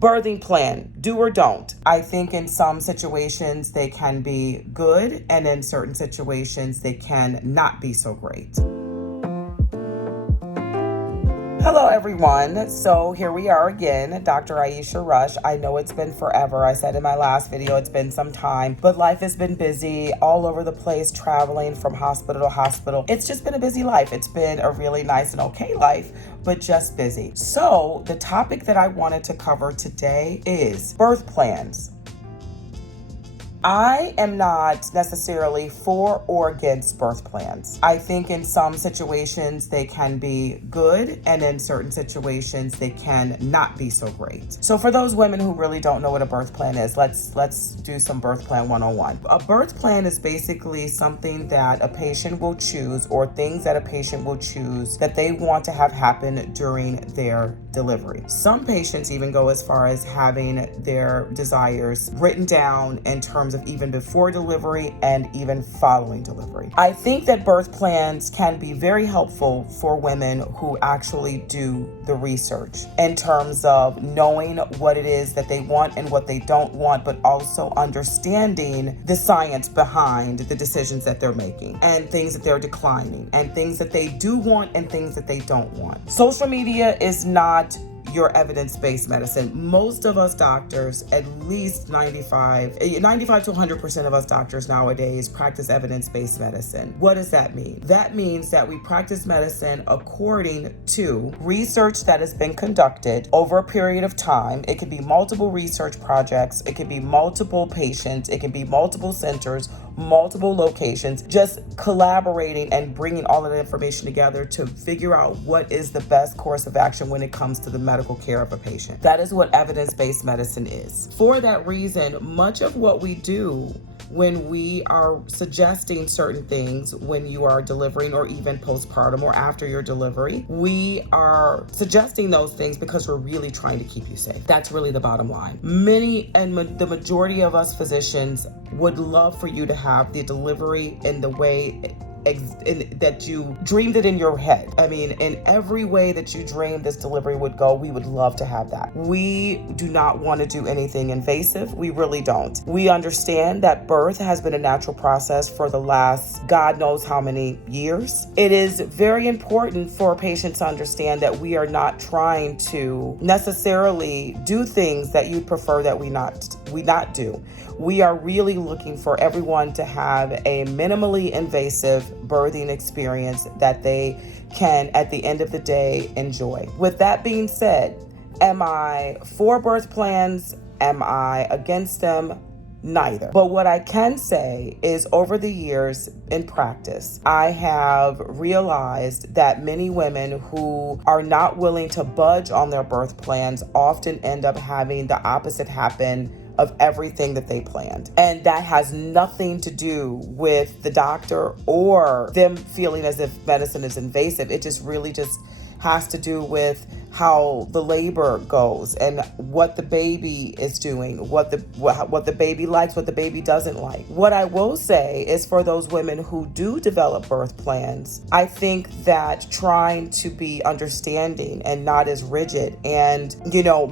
Birthing plan, do or don't. I think in some situations they can be good, and in certain situations they can not be so great. Hello everyone, so here we are again, Dr. Aisha Rush. I know it's been forever. I said in my last video it's been some time, but life has been busy, all over the place, traveling from hospital to hospital. It's just been a busy life. It's been a really nice and okay life, but just busy. So the topic that I wanted to cover today is birth plans. I am not necessarily for or against birth plans. I think in some situations they can be good, and in certain situations they can not be so great. So for those women who really don't know what a birth plan is, let's do some birth plan 101. A birth plan is basically something that a patient will choose, or things that a patient will choose that they want to have happen during their delivery. Some patients even go as far as having their desires written down in terms of even before delivery and even following delivery. I think that birth plans can be very helpful for women who actually do the research in terms of knowing what it is that they want and what they don't want, but also understanding the science behind the decisions that they're making and things that they're declining and things that they do want and things that they don't want. Social media is not your evidence-based medicine. Most of us doctors, at least 95 to 100% of us doctors nowadays practice evidence-based medicine. What does that mean? That means that we practice medicine according to research that has been conducted over a period of time. It could be multiple research projects, it could be multiple patients, it can be multiple centers, multiple locations, just collaborating and bringing all of the information together to figure out what is the best course of action when it comes to the medical care of a patient. That is what evidence-based medicine is. For that reason, much of what we do when we are suggesting certain things when you are delivering or even postpartum or after your delivery, we are suggesting those things because we're really trying to keep you safe. That's really the bottom line. The majority of us physicians would love for you to have the delivery in the way that you dreamed it in your head. I mean, in every way that you dreamed this delivery would go, we would love to have that. We do not want to do anything invasive. We really don't. We understand that birth has been a natural process for the last God knows how many years. It is very important for patients to understand that we are not trying to necessarily do things that you'd prefer that we not do. We are really looking for everyone to have a minimally invasive birthing experience that they can, at the end of the day, enjoy. With that being said, am I for birth plans? Am I against them? Neither. But what I can say is over the years in practice, I have realized that many women who are not willing to budge on their birth plans often end up having the opposite happen of everything that they planned. And that has nothing to do with the doctor or them feeling as if medicine is invasive. It just really just has to do with how the labor goes and what the baby is doing, what the baby likes, what the baby doesn't like. What I will say is for those women who do develop birth plans, I think that trying to be understanding and not as rigid and,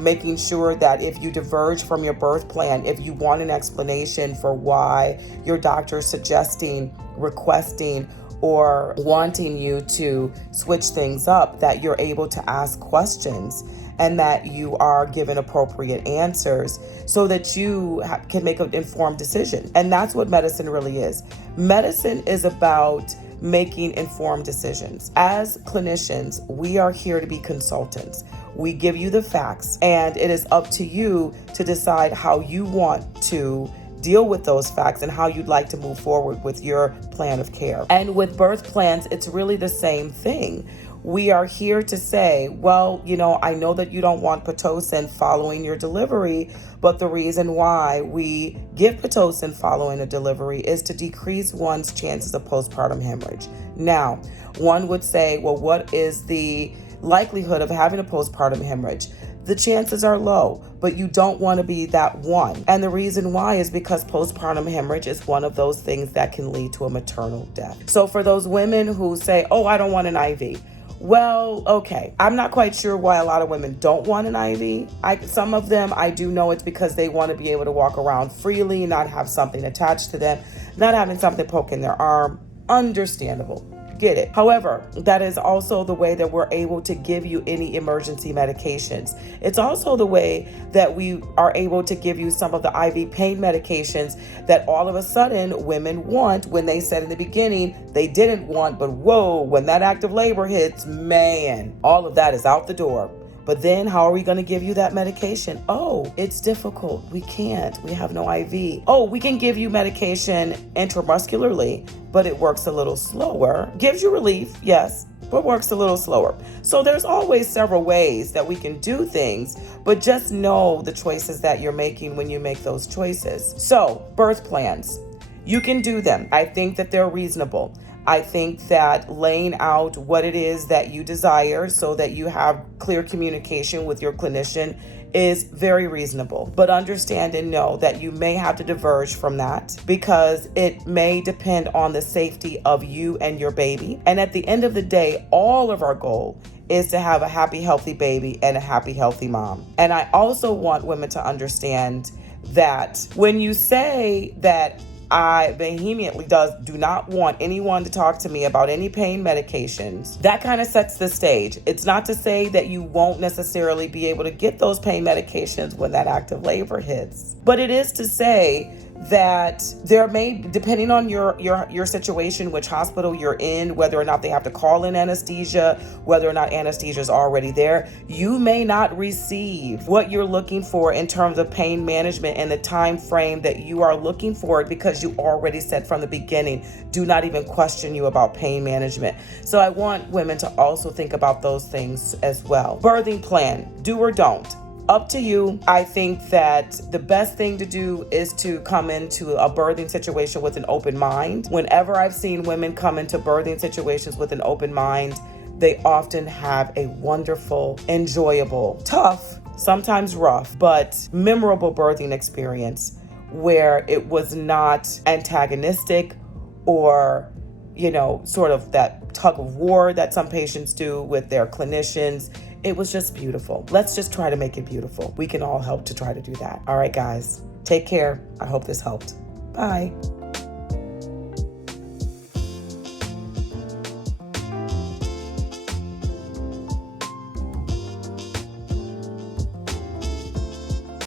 making sure that if you diverge from your birth plan, if you want an explanation for why your doctor is suggesting, requesting, or wanting you to switch things up, that you're able to ask questions and that you are given appropriate answers so that you can make an informed decision. And that's what medicine really is. Medicine is about making informed decisions. As clinicians, we are here to be consultants. We give you the facts, and it is up to you to decide how you want to deal with those facts and how you'd like to move forward with your plan of care. And with birth plans, it's really the same thing. We are here to say, well, I know that you don't want Pitocin following your delivery, but the reason why we give Pitocin following a delivery is to decrease one's chances of postpartum hemorrhage. Now, one would say, well, what is the likelihood of having a postpartum hemorrhage? The chances are low, but you don't want to be that one. And the reason why is because postpartum hemorrhage is one of those things that can lead to a maternal death. So for those women who say, oh, I don't want an IV, Well, okay. I'm not quite sure why a lot of women don't want an IV. Some of them, I do know it's because they want to be able to walk around freely, not have something attached to them, not having something poking their arm. Understandable. Get it. However, that is also the way that we're able to give you any emergency medications. It's also the way that we are able to give you some of the IV pain medications that all of a sudden women want when they said in the beginning they didn't want, but whoa, when that active labor hits, man, all of that is out the door. But then how are we going to give you that medication? Oh, it's difficult. We can't. We have no IV. Oh, we can give you medication intramuscularly, but it works a little slower. Gives you relief, yes, but works a little slower. So there's always several ways that we can do things, but just know the choices that you're making when you make those choices. So birth plans, you can do them. I think that they're reasonable. I think that laying out what it is that you desire so that you have clear communication with your clinician is very reasonable. But understand and know that you may have to diverge from that because it may depend on the safety of you and your baby. And at the end of the day, all of our goal is to have a happy, healthy baby and a happy, healthy mom. And I also want women to understand that when you say that I vehemently do not want anyone to talk to me about any pain medications, that kind of sets the stage. It's not to say that you won't necessarily be able to get those pain medications when that active labor hits, but it is to say that there may, depending on your situation, which hospital you're in, whether or not they have to call in anesthesia, whether or not anesthesia is already there, you may not receive what you're looking for in terms of pain management and the time frame that you are looking for it because you already said from the beginning, do not even question you about pain management. So I want women to also think about those things as well. Birthing plan, do or don't. Up to you. I think that the best thing to do is to come into a birthing situation with an open mind. Whenever I've seen women come into birthing situations with an open mind, they often have a wonderful, enjoyable, tough, sometimes rough, but memorable birthing experience where it was not antagonistic or, sort of that tug of war that some patients do with their clinicians. It was just beautiful. Let's just try to make it beautiful. We can all help to try to do that. All right, guys, take care. I hope this helped. Bye.